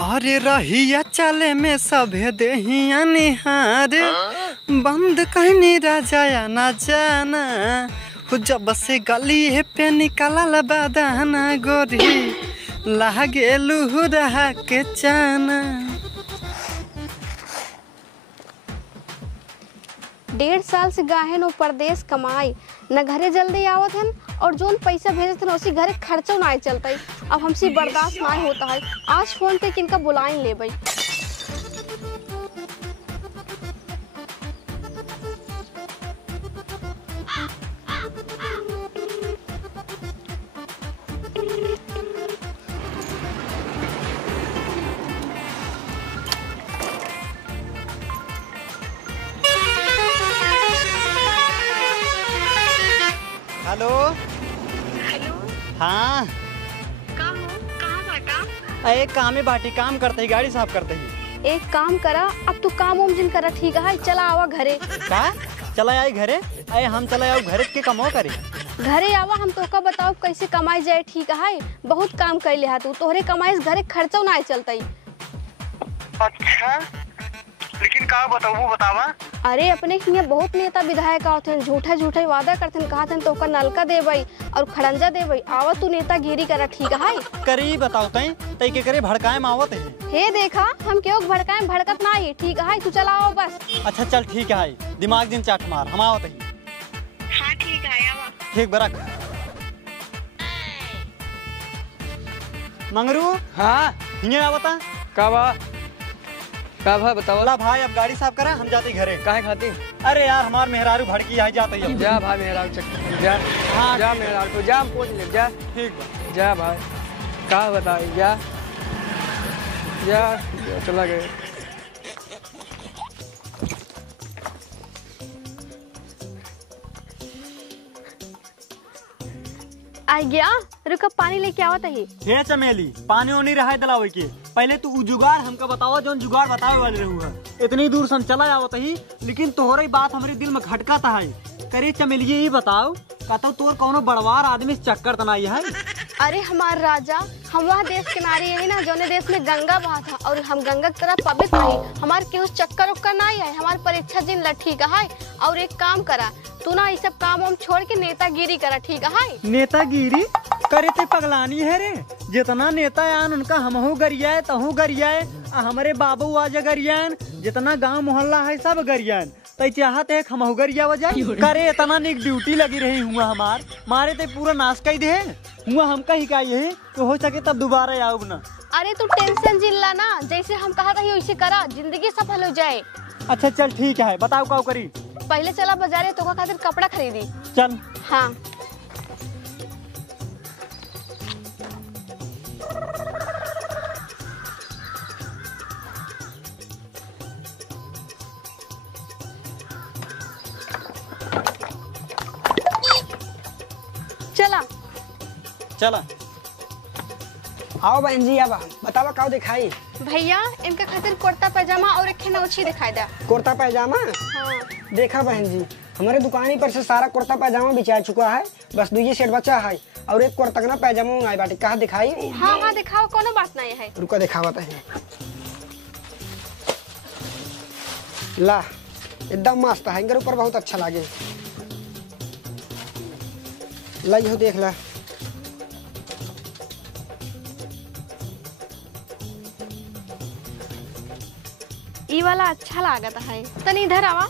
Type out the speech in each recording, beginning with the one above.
अरे रहिया चले में सभे देहिया निहार बंद कहनी राजा ना जाना जब से गली पे निकलल बदाना गोरी लागे लुहुरा के चाना। 1.5 साल से गाहे नो परदेश कमाई न घरे जल्दी आवत हन और जोन पैसा भेजत हन उसी घरे खर्चो ना चलता। अब हमसे बर्दाश्त ना होता है। आज फोन पे किनका बुलाइन ले भाई। Hello hello. हाँ कहाँ एक काम है बाटी काम करते ही गाड़ी साफ करते ही। एक काम करा अब तू काम उम जिन करा ठीक है। चला आवा घरे। का चला आई घरे अरे हम चला आओ घरे के कमो करे। घरे आवा हम तोका बताओ कैसे कमाई जाए ठीक है। बहुत काम कर ले तू तोहरे कमाई से घरे खर्चो ना चलता। अच्छा लेकिन का बताओ वो बतावा। अरे अपने यहाँ बहुत नेता विधायक आवत हन झूठा झूठा वादा करते कहत हन तोका नलका देबई और खड़ंजा देबई। आवा तू नेतागिरी करा ठीक है। करी बताओ तई के करे भड़काए मावत है। हे देखा हम क्यों भड़काए भड़कत ना है ठीक है। तू चला आओ बस। अच्छा चल ठीक है दिमाग दिन चाट मार हम आवत ही। हाँ ठीक है आवा। ठीक बरक मंगरू। हाँ हिंगे आवता का भाई बताओ। बोला भाई अब गाड़ी साफ करा हम जाते घरे। काहे खाती? अरे यार हमार मेहरारू भड़की आई जाते ही। जा भाई मेहरारू चक्कर जा। हाँ जा मेहरारू को जा पूछ ले जा। ठीक बा जा भाई का बताओ जा जा चला गए। आ गया रुका पानी लेके आवत है। हे चमेली पानी ओनी रहा दलावे के पहले तू उ जुगाड़ हमका बतावा जोन जुगाड़ बतावे वाले रहू है। इतनी दूर से हम चला आवत ही लेकिन तोहरे बात हमारे दिल में खटका था है। करे चमेली ये बताओ कहता तोर कौनो बड़वार आदमी से चक्कर तनाई है। अरे हमार राजा हम वह देश के नारी है ना जोने देश में गंगा बहा था और हम गंगा की तरह पवित्र नहीं। हमारे केहू चक्कर उक्कर नहीं है। हमारी परीक्षा दिन लठी का है। और एक काम करा तू ना ये सब काम हम छोड़ के नेतागिरी करा ठीक है। नेतागिरी करे ते पगलानी है रे। जितना नेता आन उनका हमहू गरियाए तहू गरियाए हमारे बाबू आजा गरियान जितना गांव मोहल्ला है सब गरियान तई चाहत है हमहू गरिया वजाई करे इतना निक ड्यूटी लगी रही हुआ हमार मारे ते पूरा नाश कर दे हुआ हमका ही का यही तो हो सके तब दोबारा आऊब ना। अरे तू टेंशन जिल्ला ना जैसे हम कहा था वैसे करा जिंदगी सफल हो जाए। अच्छा चल ठीक है बताओ क्या करी। पहले चला बाजारे तो खातिर कपड़ा खरीदी। चल हाँ चला चला आओ बहन जी आवा बतावा का दिखाई। भैया इनका खातिर कुर्ता पैजामा और एक नौछी दिखाई दे। कुर्ता पैजामा हाँ देखा बहन जी हमारे दुकानी पर से सारा कुर्ता पैजामा बिछा चुका है। बस 2 सेट बचा है और एक कुर्ता ना पैजामा मंगाई बाटी कहा दिखाई। हाँ हाँ दिखाओ कोनो बात नहीं है। रुका दिखावा है ला एकदम मस्त है। इनके ऊपर बहुत अच्छा लगे ला यो देख ला। ई वाला अच्छा लागत है तनी इधर आवा।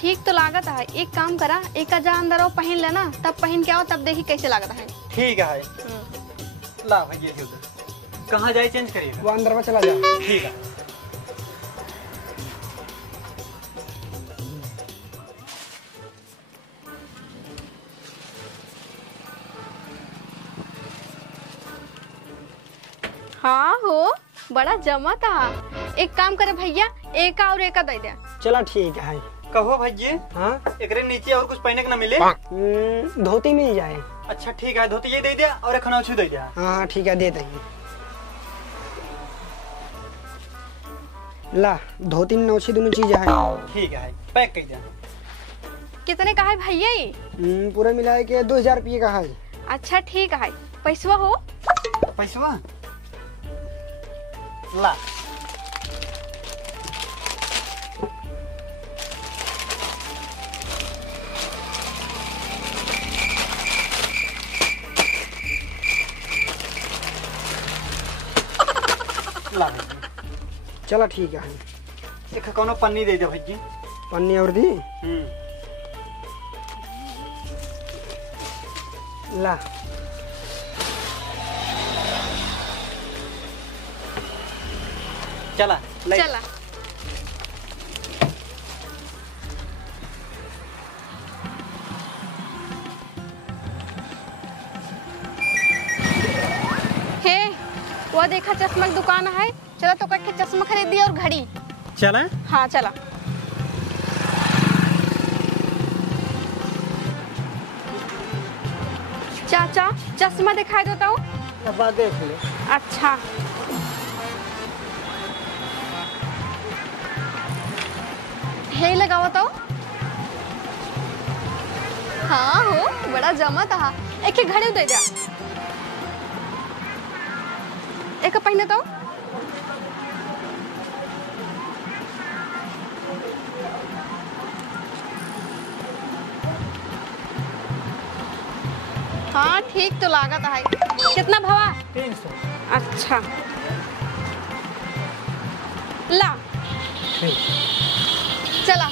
ठीक तो लागत है। एक काम करा एक जा अंदर आओ पहन लेना तब पहन के आओ तब देखी कैसे लागत है। ठीक है ला भैया कहाँ जाए चेंज करिए वो अंदर में चला जा। ठीक है हाँ हो बड़ा जमा था। एक काम करे भैया एक और एक दे दे। चला ठीक है। कहो भैया हाँ एकरे नीचे और कुछ पहने के ना मिले। धोती मिल जाए। अच्छा ठीक है धोती ये दे दिया और एक खनौछी दे दिया। हाँ ठीक है दे देंगे। ला धोती नौछी दोनों चीज है। ठीक है पैक कर दिया। कितने का है भैया ये? पूरा मिला के 2000 रुपये का है। अच्छा ठीक है। पैसवा हो? पैसवा ला ला चला ठीक है। एक कोनो पन्नी दे दे भैया। पन्नी और दी ला। चला ले। चला हे वो देखा चश्मा की दुकान है, चला तो कट के चश्मा खरीदी और घड़ी। चला हाँ चला। चाचा चश्मा दिखाई देता हूँ। अब देख ले। अच्छा हे लगावा तो। हाँ हो बड़ा जमा था। एक ही घड़ी दे जा। एक पहने तो। हाँ ठीक तो लागत है। कितना भावा? 300। अच्छा ला चला।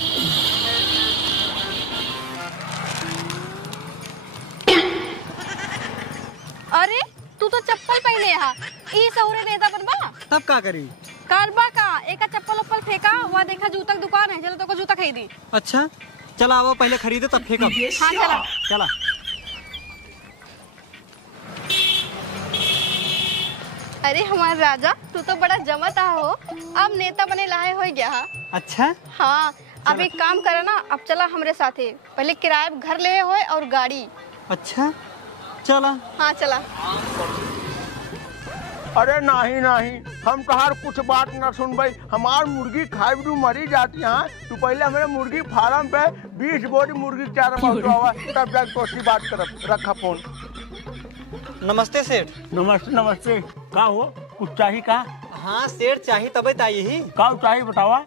अरे तू तो चप्पल पहने है, ई सौरे नेता बनबा। तब का करी? करबा का एक चप्पल उप्पल फेंका, वहाँ देखा जूता की दुकान है, चलो तो को जूता खरीदी। अच्छा चला वो पहले खरीदे तब फेंका। हाँ चला चला। अरे हमारा राजा तू तो बड़ा जमता हो, अब नेता बने लाए हो गया। अच्छा हाँ अब एक काम करा ना, अब चला हमरे साथे। पहले किराए पे घर ले हो और गाड़ी। अच्छा चला। हाँ चला। अरे नहीं नहीं, हम तोहार कुछ बात न सुनबई। हमार मुर्गी खाए बिनु मरी जाती है। तू पहले हमारे मुर्गी फार्म पे 20 बोरी मुर्गी चारा पहुँचवा, तब जाके तोसी बात करब। रखा फोन। नमस्ते सेठ। नमस्ते नमस्ते। का हो कुछ चाहिए का? हाँ सेठ चाहिए तबे ताई ही। का चाहिए बतावा।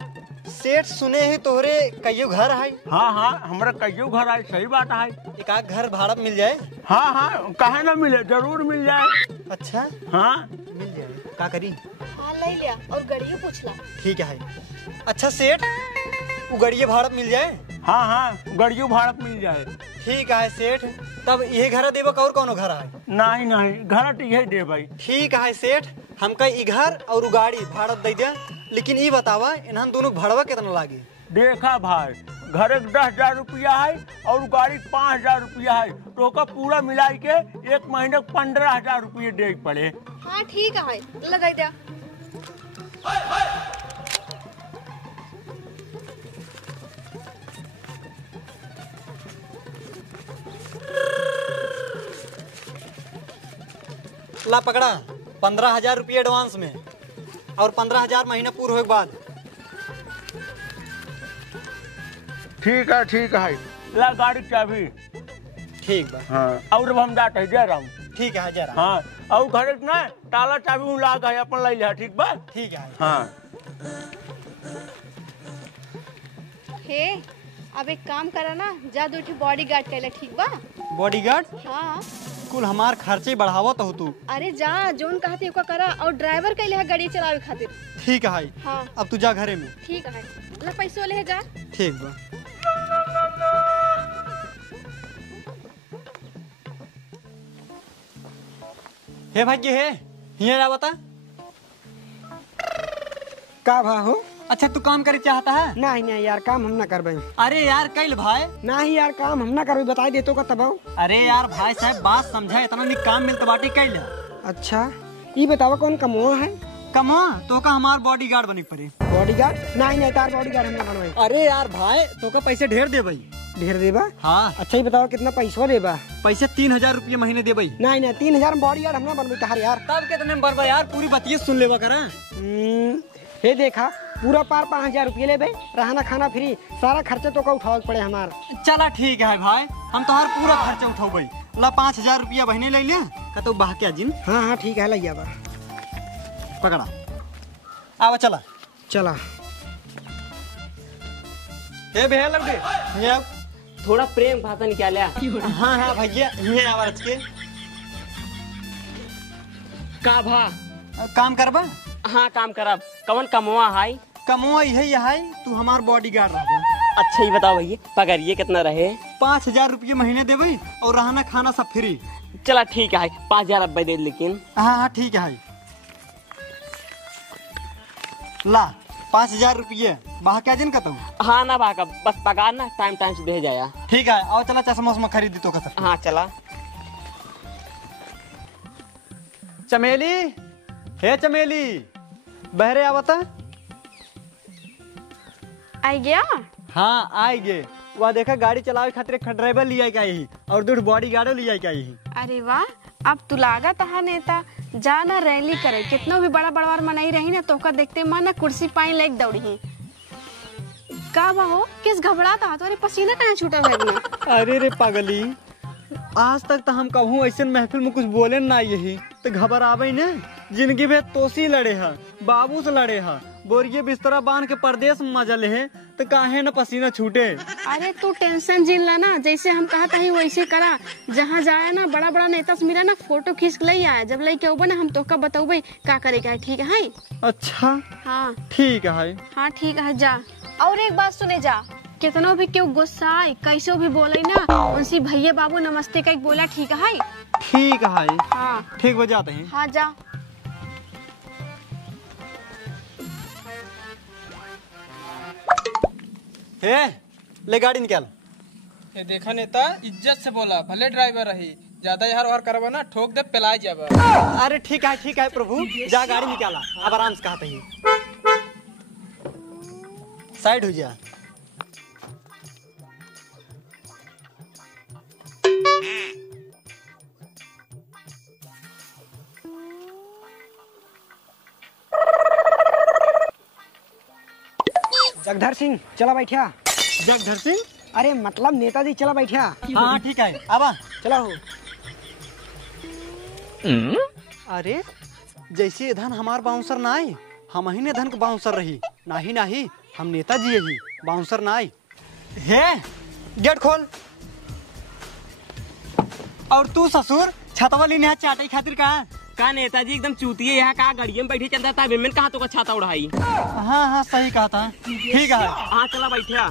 सेठ सुने ही तोहरे कईयो घर है। हाँ हाँ हमारा कईयो घर आए। सही बात है। एक आध घर भाड़ा मिल जाए। हाँ हाँ काहे ना मिले, जरूर मिल जाए। अच्छा हाँ मिल जाए। का करी? हाँ ले लिया और गाड़ियों पूछला। ठीक है। अच्छा सेठ वो गाड़िये भाड़ा मिल जाए। हाँ हाँ गड़ियों भाड़ा मिल जाए। ठीक है सेठ, तब ये घर देबो और कौनो घर है? नहीं नहीं घर तो यही दे भाई। ठीक है सेठ, हमका ई घर और गाड़ी भाड़ा दे दिया, लेकिन ये बतावा इन्हन दोनों भाड़वा कितना लागी? देखा भाई, घर एक 10,000 रुपया है और गाड़ी 5,000 रुपया है, तो का पूरा मिलाई के एक महीने 15,000 रुपये दे पड़े। हाँ ठीक है लगा दिया। ला पकड़ा 15,000 रुपये एडवांस में और 15,000 महीना पूरा होने के बाद। ठीक है ला गाड़ी चाबी। ठीक बा। हाँ और अब हम जाते हैं जयराम। ठीक है जरा। हाँ और घर ना ताला चाबी ला गए अपन ले लिया। ठीक बा। ठीक है। हाँ हे अब एक काम करा ना, जा दो बॉडी गार्ड कहला। ठीक बा? बॉडीगार्ड? हाँ कुल हमार खर्चे बढ़ावत हो तू। अरे जा जोन कहते ओका करा, और ड्राइवर कहले है गाड़ी चलावे खातिर। ठीक है। हाँ अब तू जा घरे में। ठीक है ला पैसो ले जा। ठीक बा। हे भाग्य हे हिया जा बता। का भा हो? अच्छा तू काम करे चाहता है? नहीं नहीं यार काम हम ना करबे। अरे यार कैल भाई। नहीं यार काम हम ना करबे, बताई देतो का तब। अरे यार भाई साहब बात समझा, इतना नहीं काम मिलता बाटी कैल। अच्छा ये बतावा कौन कमवा है? कमा तो का हमार बॉडीगार्ड बने पड़े। बॉडीगार्ड? नहीं नहीं तार बॉडीगार्ड हम ना बनवाई। अरे यार भाई तो का पैसे ढेर दे भाई। ढेर देबा? हाँ। अच्छा ये बताओ कितना पैसा देबा? पैसे 3,000 रुपये महीने दे भाई। नहीं नहीं 3,000 में बॉडीगार्ड हम ना बनबे तहार यार। तब कितने में बरबा यार, पूरी बतिये सुन लेवा करा। हे देखा पूरा पार 5,000 रुपये लेबे, रहना खाना फ्री, सारा खर्चा तो का उठावे पड़े हमार। चला ठीक है भाई, हम तो हर पूरा खर्चा उठाओ भाई। ला 5,000 रुपया महीने ले लिया का तो बह क्या जिन। हाँ हाँ ठीक है लैया बा। पकड़ा। आवा चला। चला। हे भैया लौटे ये आओ। थोड़ा प्रेम भाषा निकाला। हाँ हाँ भैया ये आवा रच के का भा काम करबा। हाँ काम करब। कौन कमवा है? कमवा यही है, तू हमार बॉडीगार्ड रह। अच्छा ही बताओ भैया, पगारिए कितना रहे? 5,000 रुपये महीने देवे और रहना खाना सब फ्री। चला ठीक है, 5,000 अब दे। लेकिन हाँ हाँ ठीक है। ला 5,000 रुपये बाह क्या जन कहता हूँ। हाँ ना भागा, बस पगार ना टाइम टाइम से दे जाया। ठीक है आओ चला चश्मा उस्मा खरीदी तो कसर। हाँ चला। चमेली हे चमेली बहरे आवता। आई गया। हाँ आई गे। वह देखा गाड़ी चलावे खातिर एक ड्राइवर लिया क्या ही और 2 बॉडी गार्डो लिया क्या ही। अरे वाह, अब तू लागत है नेता। जा ना रैली करे, कितना भी बड़ा बड़वार मनाई रही ना, तो देखते मन ना कुर्सी पाई लेके दौड़ी ही। का हो किस घबराता है? तुम्हारे पसीना कहाँ छूटा है? अरे रे पागली, आज तक तो हम कहूँ ऐसे महफिल में कुछ बोले ना यही तो घबरावे न। जिंदगी में तोसी लड़े है, बाबू से लड़े है, बोरिये बिस्तरा बांध के परदेश में मजा ले है, तो काहे न पसीना छूटे। अरे तू टेंशन जिन ला ना, जैसे हम कहता ही वैसे करा। जहाँ जाए ना बड़ा बड़ा नेता से मिला ना, फोटो खींच ले आया। जब लेके आओ ना हम तो का बताऊबे का करे का है। ठीक है? अच्छा हाँ ठीक है। हाँ ठीक है जा। और एक बात सुने जा, कितनो भी क्यों गुस्सा आए, कैसे भी बोले ना, उनसे भैया बाबू नमस्ते का बोला। ठीक है? ठीक है। हाँ ठीक हो जाते हैं। हाँ जा। हे ले गाड़ी निकाल। ये देखा नेता, इज्जत से बोला, भले ड्राइवर रही, ज्यादा यार वार करबा ना ठोक दे पेलाय जाबा। अरे ठीक है प्रभु, जा गाड़ी निकाला। अब आराम से कहते ही साइड हो जा। जगधर सिंह चला बैठा। जगधर सिंह? अरे मतलब नेताजी चला बैठा। हाँ ठीक है आवा चला हो। अरे जैसे धन हमार बाउंसर ना आई, हम ही ने धन के बाउंसर रही। नहीं हम नेताजी यही बाउंसर ना आई। हे गेट खोल। और तू ससुर छतवाली ने चाटे खातिर कहा का नेताजी एकदम चूतिए यहाँ का गाड़िया में बैठे चलता था। विमेन कहा तो छाता उड़ाई। हाँ सही कहा था। ठीक है हाँ चला बैठा।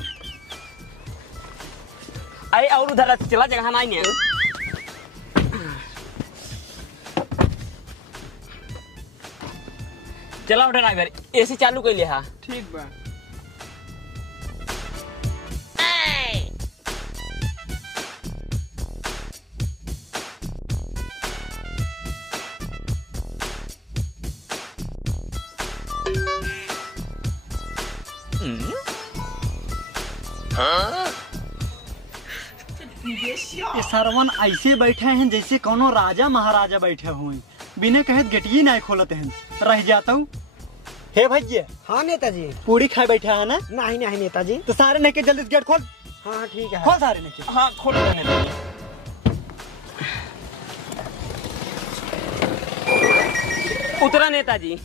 अरे और उधर चला, जगह नहीं है। चला ड्राइवर, एसी चालू कर लिया। ठीक बा। ये सरवन ऐसे बैठे हैं जैसे कोनो राजा महाराजा बैठे हुए, बिना कहत गेटिए नहीं खोलते हैं। रह जाता हूँ। हे भैया। हाँ नेताजी। पूरी खाए बैठा है ना? नहीं नेताजी। तो सारे ने के जल्दी से गेट खोल। हाँ ठीक है। खोल सारे ने के। हाँ खोल नेताजी। उतरा नेताजी।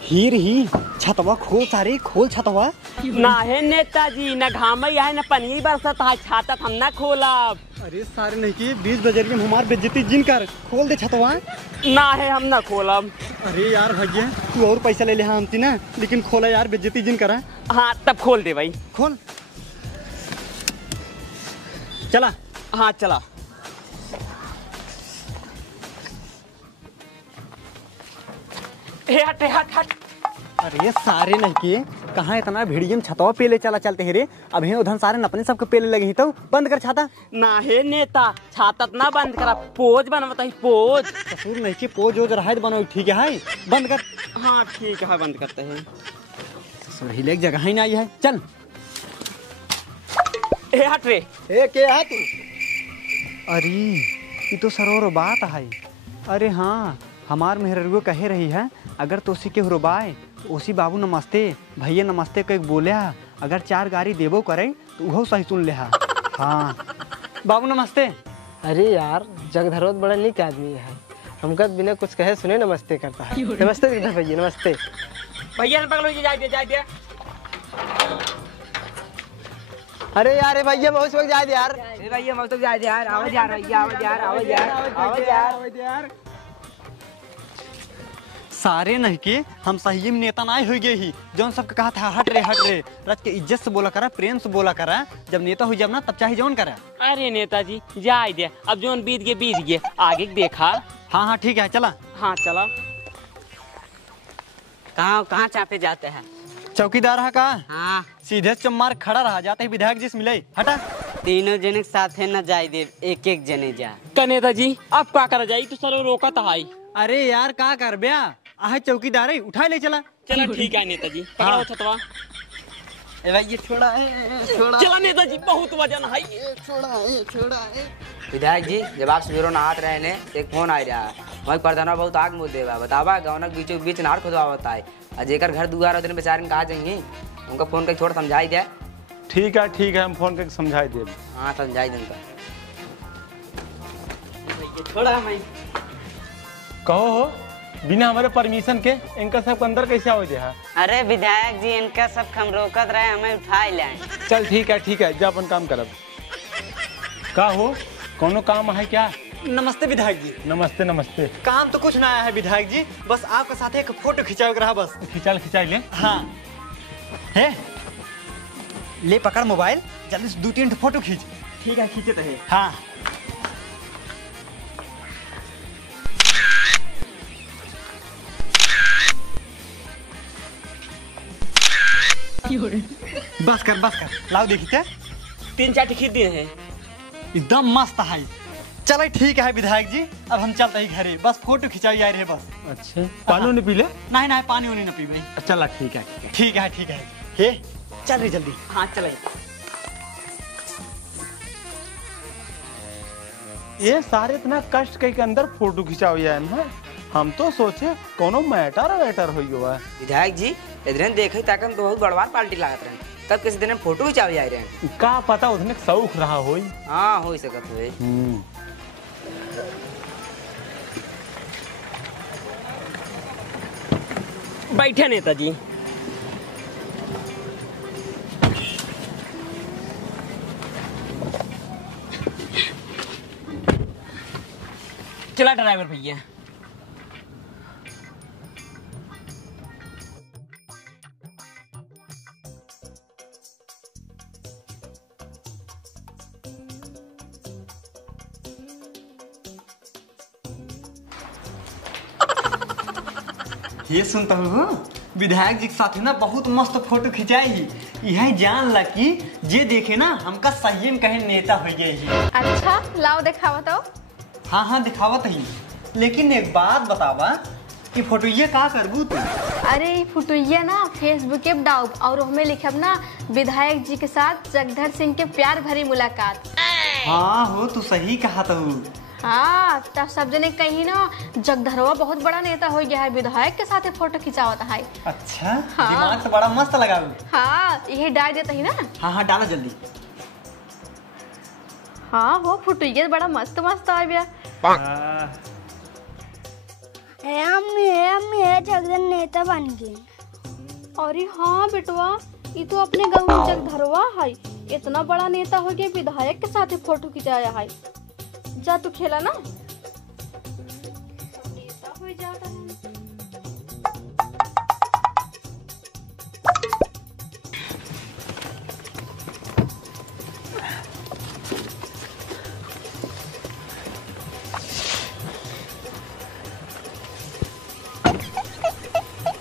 हीर ही छतवा खोल, सारे खोल छतवा। ना है नेताजी, ना घाम है ना पनीर बरसत है, छाता हम ना खोलब। अरे सारे नहीं की 20 बजरिए में हमार बेइज्जती जिन कर खोल दे छतवा। ना है हम ना खोलब। अरे यार भैया तू और पैसा ले ले हमती ना, लेकिन खोला यार बेइज्जती जिन करा। हाँ तब खोल दे भाई। खोल चला। हाँ चला। हट हट हट। अरे सारे नहीं किए कहाँ इतना भीड़ियम छतवा पेले चला चलते है रे। अब हे उधर सारे अपने सबके पेले लगे ही तो बंद कर छाता। ना है नेता, छाता ना बंद करा, पोज बनवता ही पोज। कसूर नहीं कि पोज ओज रहा बनो। ठीक है बंद कर। हाँ ठीक है बंद करते हैं। ससुर हिले जगह ही नहीं है। चल हट रे। के है तू? अरे ये तो सरोवर बात है। अरे हाँ हमार मेहरुआ कहे रही है, अगर तोसी के रुबाए ओसी बाबू नमस्ते भैया नमस्ते कह बोले हा, अगर 4 गाड़ी देबो करे तो वो सही सुन ले हा। हाँ बाबू नमस्ते। अरे यार जगधरोत बड़ा नीक आदमी है, हमका बिना कुछ कहे सुने नमस्ते करता है। नमस्ते गिरधर भैया, नमस्ते। भैया ने पकड़ो, जाए दे। अरे यार भैया बहुत वक्त जाए यार। भैया मौत जाए दे यार, आवाज यार भैया, आवाज यार। सारे नहीं के हम सही में नेता ना हो गए ही, जौन सबके कहा था हट रे रच के इज्जत से बोला करा, प्रेम से बोला करा। जब नेता हो जब ना तब चाहे जौन करा। अरे नेताजी जाए दे, अब जोन बीत गए आगे देखा। हाँ ठीक है चला। हाँ चलो। कहाँ चापे जाते हैं? चौकीदार है का? हाँ। सीधे चम्मार खड़ा रहा, जाते ही विधायक जी से मिले। हटा। तीनों जने साथ न जाए दे, एक जने जा। का नेताजी अब क्या करा जाये, तो सर रोका था। अरे यार का कर ब्या, आहे चौकीदार है, उठा ले चला। चला ठीक है नेताजी, पकड़ो छतवा। ये छोड़ा है, छोड़ा। चला नेताजी, बहुत वजन है। छोड़ा है। विधायक जी जब आप सवेरो नहात रहे ने एक फोन आ रहा है, वही प्रधान बहुत आग मुद्दे बा बतावा गाँव बीचों बीच नहर खुदवा बताए, जेकर घर दुआर दिन बेचारे कहा जाएंगे, उनका फोन करके थोड़ा समझाई दे। ठीक है हम फोन करके समझाई दे। हाँ समझाई दे उनका। छोड़ा मैं कहो हो बिना हमारे परमिशन के इनका सब अंदर कैसे हो गया? अरे विधायक जी इनका सब हम रोकत रहे, हमें उठा लाए। चल ठीक है जा अपन काम करब। का हो कोनो काम है क्या? नमस्ते विधायक जी। नमस्ते। काम तो कुछ ना आया है विधायक जी, बस आपके साथ एक फोटो खिंचाओ रहा बस। खिंचाई ले। हाँ है, ले पकड़ मोबाइल, जल्दी से 2-3 फोटो खींच। ठीक है खींचते है। हाँ बस कर लाओ देखी थे 3-4 खींच दिए हैं, एकदम मस्त है। चलो ठीक है विधायक जी, अब हम चलते ही घरे, बस फोटो खिंचाई जा रहे बस। अच्छा पानी नहीं पी ले? नहीं पानी वानी न पी भाई। चला ठीक है। हे चल रही जल्दी। हाँ चले। ये सारे इतना कष्ट के अंदर फोटो खिंचाओ यार ना, हम तो सोचे कोनो मैटर हो गया। विधायक जी इधर देखे तक हम तो बहुत बड़वार पार्टी लागत रहे, तब किसी दिन फोटो खिंचाव जा रहे हैं। का पता उसने शौक रहा हो। हाँ हो सकत है। बैठे नेताजी। चला ड्राइवर भैया। ये सुनता हूँ विधायक जी के साथ ना बहुत मस्त फोटो खिंचाई, यह जान ला कि जे देखे ना हमका सही में कहे नेता हो गए ही। अच्छा लाओ दिखावा तो। हाँ दिखावत ही, लेकिन एक बात बतावा कि फोटो ये का करबू तू? अरे फोटोइया ना फेसबुक पे डाउब और हमें लिखब ना विधायक जी के साथ जगधर सिंह के प्यार भरी मुलाकात। हाँ हो तू सही कहा तू। हाँ तब सब जने कही ना जगधरवा बहुत बड़ा नेता हो गया है, विधायक के साथ फोटो खिंचावता है। अच्छा दिमाग तो बड़ा मस्त लगा। हाँ यही डाल देता ही ना। हाँ डालो जल्दी। हाँ वो फोटोइया बड़ा मस्त आ गया। हम जगधर नेता बन गए। अरे हाँ बेटवा, ये तो अपने गाँव में जगधरवा है, इतना बड़ा नेता हो गया, विधायक के साथ फोटो खिंचाया है। जा तू खेला ना, नेता हो जाता है।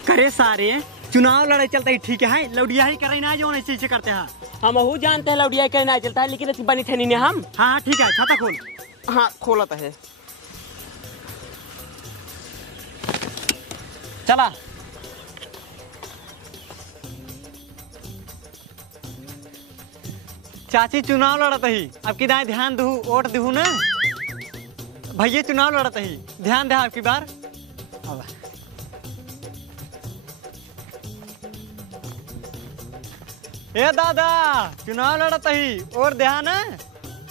करे सारे चुनाव लड़ाई चलता ही ठीक है, लौडिया ही करे ना जो ऐसे करते हैं। हम वो जानते हैं लौडिया करना चलता है, लेकिन ऐसी बनी थनी ने हम। हाँ ठीक है, छाता खोल। हाँ खोला तो है। चला चाची चुनाव लड़त ही, अब की दाएं ध्यान दू, वोट दू ना भैया, चुनाव लड़त ही, ध्यान दे आपकी बार। अब ए दादा चुनाव लड़त ही और ध्यान है।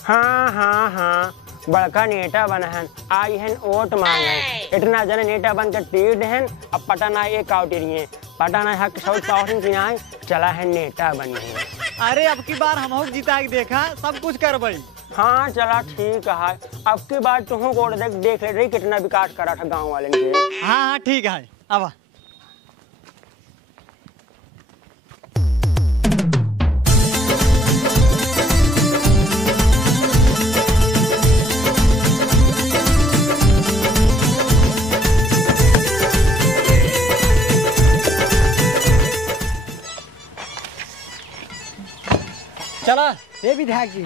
हाँ बड़का नेता बनहन आई हन वोट मांगे इतना जन नेता बन के टीड हन अब पता ना ये काउटिरिये पता ना हक साउथ पाउटिंग की ना चला है नेता बनी। अरे अब की बार हम जीता के देखा सब कुछ करबई। हाँ चला ठीक है, अब की बार तुम को देख ले रही कितना विकास करा था गाँव वाले ने। हाँ हाँ ठीक है अब चला। ये विधायक जी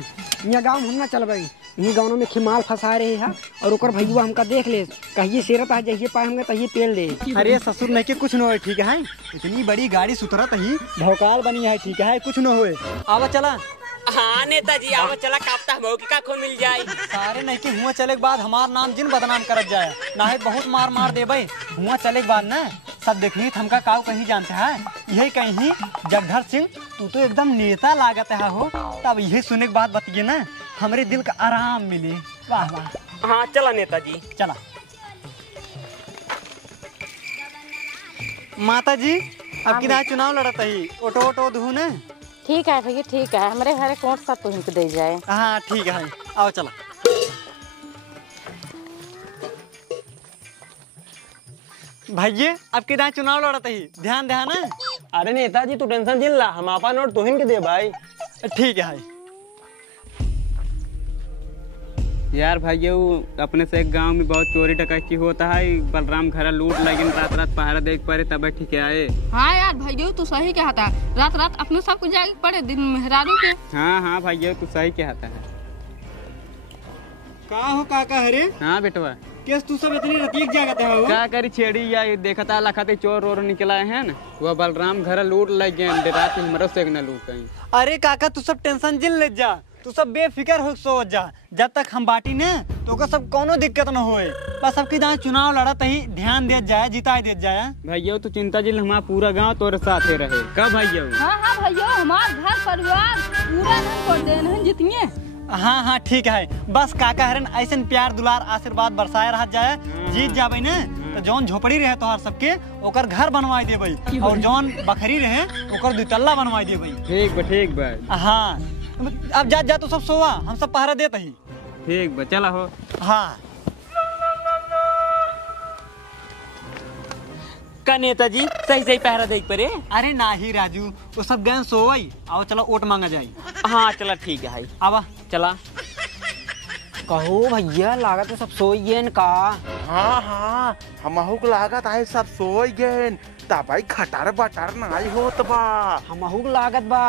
यहाँ गाँव घूमना चल भाई, ये गाँव में खिमाल फंसा रहे है और ओकर भैया हमका देख ले कहिए शेरत आ जाइए पाए हमका तहिए पेल दे। अरे ससुर नहीं के कुछ न हो ठीक है, इतनी बड़ी गाड़ी सुतरत ही भौकाल बनी है ठीक है, कुछ न होए। आवा चला। हाँ नेताजी आवा चला कापता मौके का खो मिल जाए। सारे नहीं के हुआ चले के बाद हमार नाम जिन बदनाम करत जाए ना है बहुत मार मार दे भाई। हुआ चले के बाद ना सब देखनी हमका काव कहीं जानते है यही कहीं जगधर सिंह तू तो एकदम नेता लागत है हो, तब यही सुने के बाद बतिए ना हमारे दिल का आराम मिले। वाह वाह। हाँ चला नेताजी चला। माता जी अब किराया चुनाव लड़त ही ऑटो ऑटो दू ने। ठीक है भैया ठीक है, हमारे घर कौन सा तुम को दे जाए। हाँ ठीक है आओ चला। भैया अब किराया चुनाव लड़त ही ध्यान ध्यान है। अरे नेताजी तू टेंशन जिल ला हम आपा नोट तुहिन के दे भाई। ठीक है यार भैया अपने से एक गांव में बहुत चोरी डकैती होता है, बलराम घर लूट लगिन रात रात पहरा देख पड़े तब ठीक है आए। हाँ यार भैया तू सही कहता, रात रात अपने सब को जाग पड़े दिन मेहरारू के। हाँ हाँ भैया तू सही कहता है। का हो काका हरे। हाँ बेटवा केस तू सब इतनी रतीक जागत है हो। क्या करी छेड़ी या देखता लखते चोर वोर निकला है ना, वह बलराम घर लूट लग गए रात में से न लूट गई। अरे काका तू सब टेंशन जिन ले जा, तू सब बेफिक्र हो सोच जा, जब तक हम बाटी ने तो का सब कोनो दिक्कत न होए। बस सबकी जहाँ चुनाव लड़त ही ध्यान दे जाए जिता दे जाए। भैया तू चिंता जिल हमारा पूरा गांव तोरे साथ रहे। कब भैया? हाँ हाँ भैया हमार घर परिवार पूरा कर देन जितने। हाँ हाँ ठीक है, बस काका हरन ऐसे प्यार दुलार आशीर्वाद बरसाए रह जाए, जीत जाबे न तो जौन झोपड़ी रहे तोहार सबके ओकर घर बनवाई देबे और जौन बखरी रहे ओकर दुतल्ला बनवाई देबे। ठीक बा। हाँ अब जा जा तू सब सोवा, हम सब पहरा देते ही। ठीक बा चला हो। हाँ का नेताजी सही सही पहरा देख परे। अरे नाही राजू वो सब गए सोवई, आओ चलो वोट मांगा जाए। हाँ चला ठीक है भाई आवा चला। कहो भैया लागत है सब सोइए का। हाँ हाँ हमहू को लागत है सब सोई गए तब खटार बटार नाई होत बा। हमहू को लागत बा।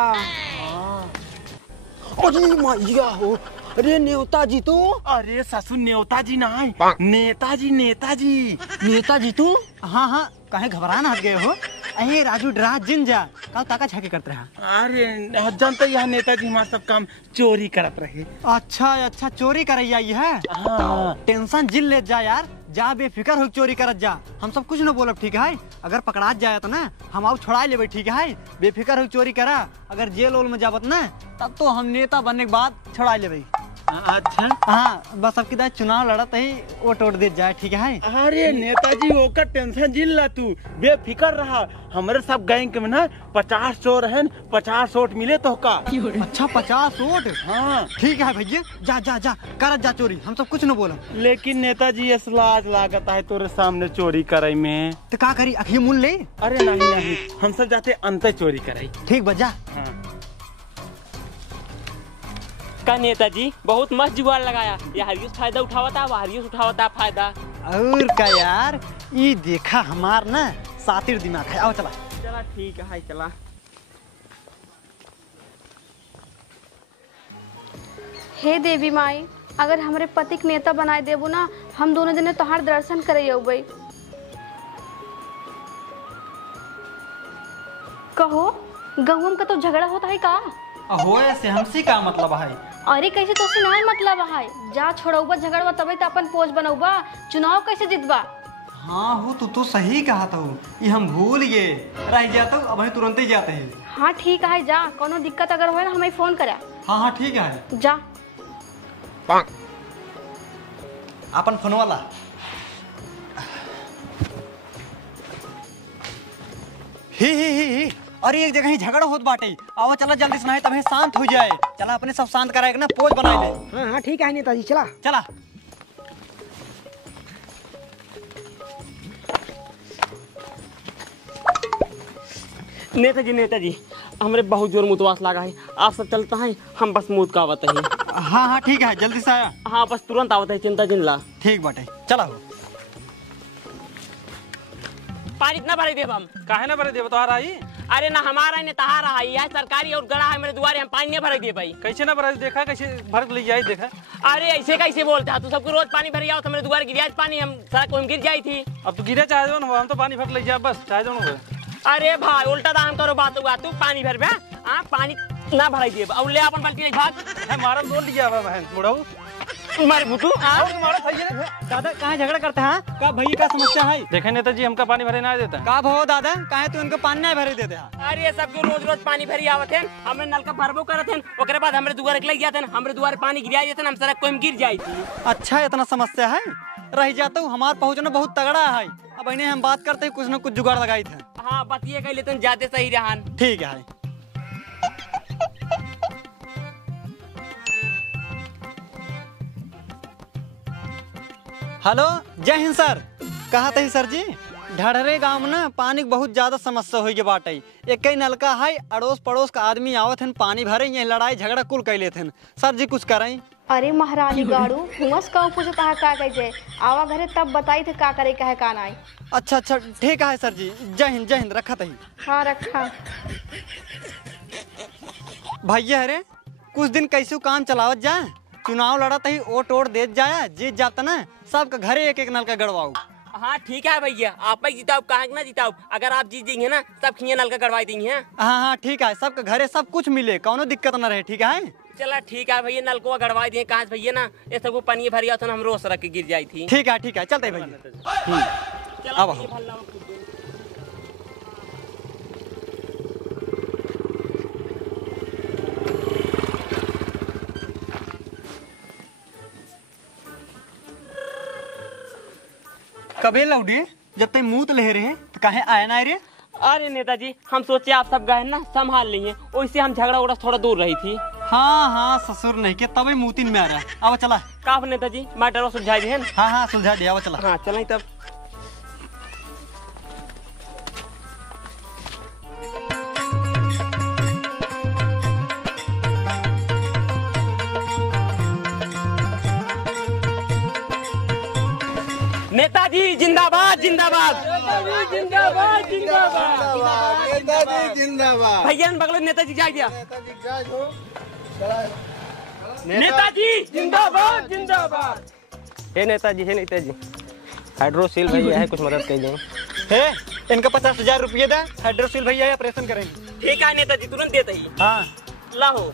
अरे मैया हो, अरे नेताजी तो। अरे ससुर नेताजी नहीं नेताजी नेताजी नेताजी तू। हाँ हाँ कहे घबरा ना हट गए हो। अरे राजू डरा जिन जा का ताका छाके करते रहा। अरे जनता यहाँ नेताजी हमारा सब काम चोरी करत रहे। अच्छा अच्छा चोरी करैया ये है। हाँ। टेंशन जिन ले जा यार, जा बेफिक्र हो चोरी करत जा, हम सब कुछ न बोलब ठीक है। अगर पकड़ा जाए तो ना हम आओ छोड़ा लेबे ठीक है, बेफिक्र हो चोरी करा। अगर जेल ओल में जाबत ना तब तो हम नेता बनने के बाद छोड़ा लेबे। अच्छा हाँ बस अब किधर चुनाव लड़त ही वोट वोट दे जाए ठीक है। अरे नेताजी ओकर टेंशन जिन ला तू बेफिक्र रहा। हमारे सब बैंक में ना 50 चोर है, 50 वोट मिले तो का। अच्छा 50 वोट। हाँ ठीक है भैया जा जा जा कर जा चोरी, हम सब कुछ न बोलो। लेकिन नेताजी ये लाज लागत है तोरे सामने चोरी करे में। तो का करी अखी मुन ले। अरे नहीं नहीं हम सब जाते अंतर चोरी करे। ठीक बजा। हाँ। का नेताजी बहुत मस्त जुगाड़ लगाया, ये हरियस फायदा उठावता वो हरियस उठावता फायदा। और का यार ये देखा हमार ना सातिर दिमाग है। आओ चला चला ठीक है चला। हे देवी माई अगर हमारे पति के नेता बनाए देबो ना हम दोनों जने तोहार दर्शन करे अबे। कहो गहुम का तो झगड़ा होता है का। हो ऐसे हमसे का मतलब है। अरे कैसे तो से नहीं मतलब है, जा छोड़ौबा झगड़वा तबे तो अपन पोज बनौबा, चुनाव कैसे जीतबा। हाँ हो तू सही कहा था, ये हम भूल गए रह जाता हूँ अब तुरंत ही जाते हैं। हाँ ठीक है जा, कोनो दिक्कत अगर हो ना हमें फोन करा। हाँ हाँ ठीक है जा। अपन फोन वाला ही और एक जगह ही झगड़ा होत बाटे। आओ चला जल्दी सुनाए तब शांत हो जाए। चला अपने सब शांत कराएगा ना, पोज बनाए ले। हाँ ठीक है नेताजी, चला चला। नेताजी हमरे बहुत जोर मुतवास लगा है, आप सब चलता है, हम बस मुत का आवत है। हाँ ठीक है, जल्दी से आया। हाँ बस तुरंत आवत है, चिंता जिन ला। ठीक बाटे, चला हो। पानी इतना भरे देव हम काहे ना भरे देव तोहार आई? अरे ना हमारा ने तहारा है, यह सरकारी और गड़ा है मेरे द्वारे, हम पानी नहीं भरे दे भाई। कैसे ना भरे? देखा कैसे भर ले जाए, देखा। अरे ऐसे कैसे बोलता है तू? सबको रोज पानी भर आओ, मेरे द्वारे गिरिया पानी, हम सड़क को गिर जाई थी। अब तू गिरे चाहे दो ना, हम तो पानी भर ले जाए बस, चाहे दो ना। अरे भाई उल्टा दाम करो बात हुआ, तू पानी भर बे पानी ना भराई दे और ले अपन बाल्टी भाग। मारा बोल दिया बहन बुढ़ाऊ मारे बुटू दादा कहाँ झगड़ा करते हैं? का भैया का समस्या है? देखे नेताजी हमका पानी भरे ना देता। का भो दादा काहे तू इनको पानी नहीं भरे देते हैं? अरे सबके रोज रोज पानी भरी आवत है, हमरे नल का भरबो करत है, ओकरे बाद हमरे दुआरे लग जाते हैं, हमरे दुआरे पानी गिरा जाते हैं, हम सड़क को गिर जाई थी। अच्छा इतना समस्या है? रह जाता हूँ, हमार पहुँचना बहुत तगड़ा है। अब इन्हें हम बात करते कुछ न कुछ जुगाड़ लगाई थे। हाँ बस ये कह लेते हैं, ज्यादा सही रहन। ठीक है। हेलो, जय हिंद सर। कहा थे सर जी, ढढ़रे गांव में ना पानी की बहुत ज्यादा समस्या हुई बाटे। एक कई नलका है, अड़ोस पड़ोस का आदमी आवत हैं, पानी भरे, ये लड़ाई झगड़ा कुल कैले थे। सर जी कुछ करें? अरे महारानी गाड़ू हुमस का पूछता है का कहे आवा घरे तब बताई थे का करे कहे का नहीं। अच्छा ठीक है सर जी, जय हिंद। रखा थी। हाँ रखा। भैया अरे कुछ दिन कैसे काम चलावत जाए, चुनाव लड़त ही, वोट देत जाए, जीत जाता ना सबका घरे एक एक नल का गड़वाऊ। हाँ ठीक है भैया, आप ही जिताओ, कहा ना जिताओ, अगर आप जीत जाएंगे ना सब खिया नल का गड़वा देंगे। हाँ ठीक है, सबका घरे सब कुछ मिले, कौनो दिक्कत न रहे। ठीक है चला ठीक है भैया, नल को गड़वा दिए कहा भैया ना, ये सबको पानी भरिया था, हम रोज सड़क के गिर जाई थी। ठीक है चलते भैया। अब कबे लौडी जब तक मुँह ले रहे तो काहे आया ना रे? अरे नेताजी हम सोचे आप सब गए ना संभाल लिए, वैसे हम झगड़ा उगड़ा थोड़ा दूर रही थी। हाँ ससुर नहीं के तबे मुँह में आ रहा। अब चला का नेताजी मैटर सुलझा दिए। हाँ सुलझा दिया। अब चला। हाँ चला तब। नेताजी जिंदाबाद जिंदाबाद जिंदाबाद जिंदाबाद नेताजी जिंदाबाद। भैया बगल नेताजी जा दिया। नेताजी जिंदाबाद जिंदाबाद। हे नेताजी हाइड्रोसील भैया है, कुछ मदद कर दें। इनका 50,000 रुपये दे, हाइड्रोसील भैया ऑपरेशन करेंगे। ठीक है नेताजी तुरंत देते ही। हाँ लाहो।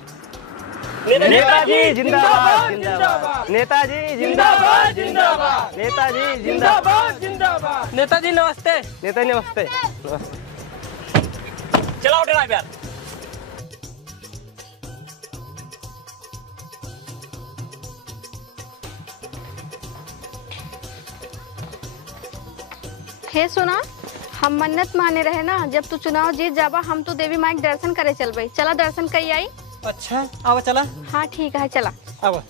नेताजी जिंदाबाद जिंदाबाद। नेताजी जिंदाबाद जिंदाबाद। नेताजी जिंदाबाद जिंदाबाद। नेताजी नमस्ते। नेताजी नमस्ते। चलाओ ड्राइवर। हे सुना, हम मन्नत माने रहे ना, जब तू चुनाव जीत जाबा हम तो देवी माई के दर्शन करे चलबे। चला दर्शन कई आई। अच्छा अब चला। हाँ ठीक है चला। अब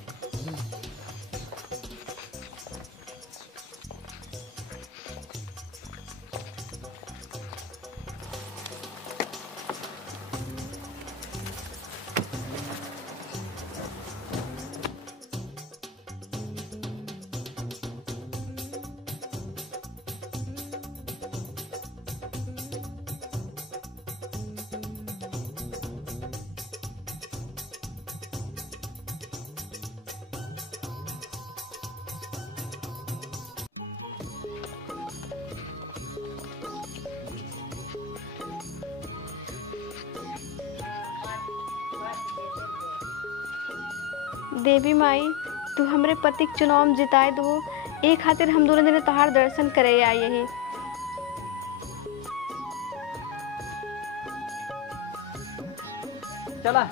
देवी माई तू हमरे पति के चुनाव में जिताए दो, एक खातिर हम दोनों जने तोहार दर्शन करे आए यही। चला।